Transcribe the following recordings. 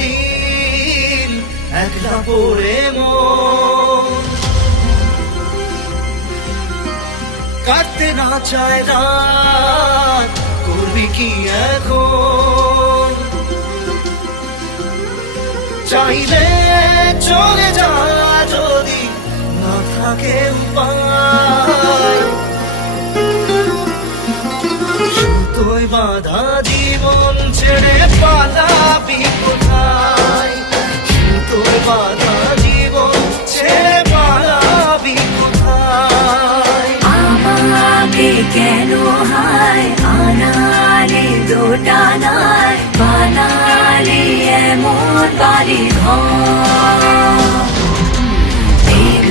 দিন একলা পড়ে মন কাটতে না চায় রাত, করবি কি এখন? চাইলে চলে যা যদি না থাকে উপায়, সুতোয় বাঁধা জীবন ছেড়ে পালাবি কোথায়? সুতোয় বাঁধা জীবন ছেড়ে পালাবি কোথায়? আমাকে কেন হায় আনালি দোটানায় বানালি এমন বাড়ি ঘর?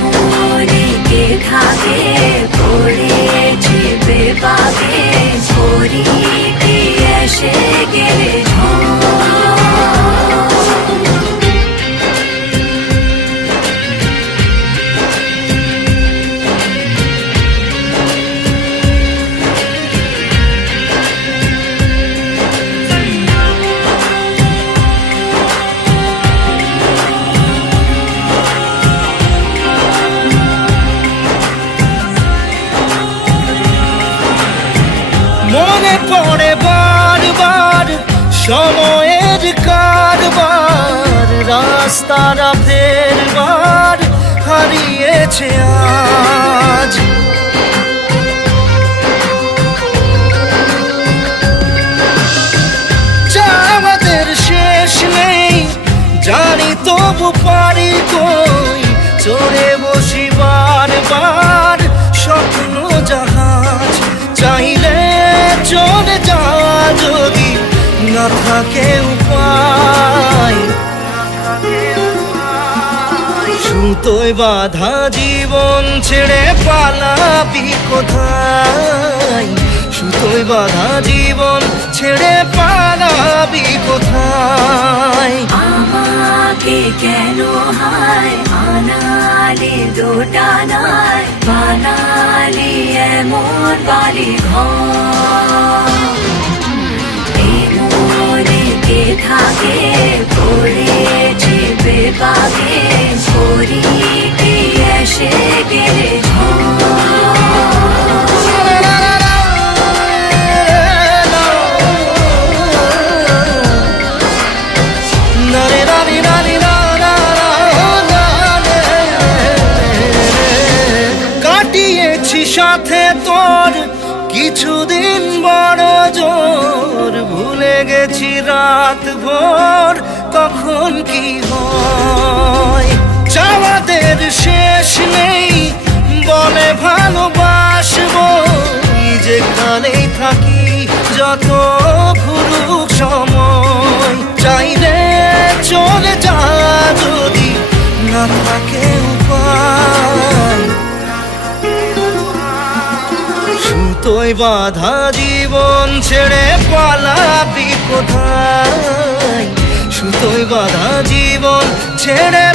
মনে কে থাকে পড়েছি বেপাকে ছড়ি কি এসে গেলে মনে পড়ে বারবার সময়ের কারবার, রাস্তাটা ফেরবার হারিয়েছে আজ। আমাদের শেষ নেই জানি, তবু পারি কই চড়ে বসি বারবার স্বপ্ন জাহাজ। চাইলে চলে যা যদি না থাকে উপায়, সুতোয় বাঁধা জীবন ছেড়ে পালাবি কোথায়? সুতোয় বাঁধা জীবন ছেড়ে পালাবি কোথায়? আমাকে কেন হায় আনালি দোটানায় বানালি এমন বাড়ি ঘর? মনে কে থাকে পড়েছি বেপাকে ছড়ি কি এসে গেলে কাটিয়েছি সাথে তোর কিছুদিন বড় জোর, ভুলে গেছি রাত ভোর কখন কি হয়। চাওয়াদের শেষ নেই বলে ভালোবাসবো, যেখানেই থাকি যত ঘুরুক সময়। চাইলে চলে যা যদি না থাকে উপায়, সুতোয় বাঁধা জীবন ছেড়ে পালাবি কোথায়? সুতোয় বাঁধা জীবন ছেড়ে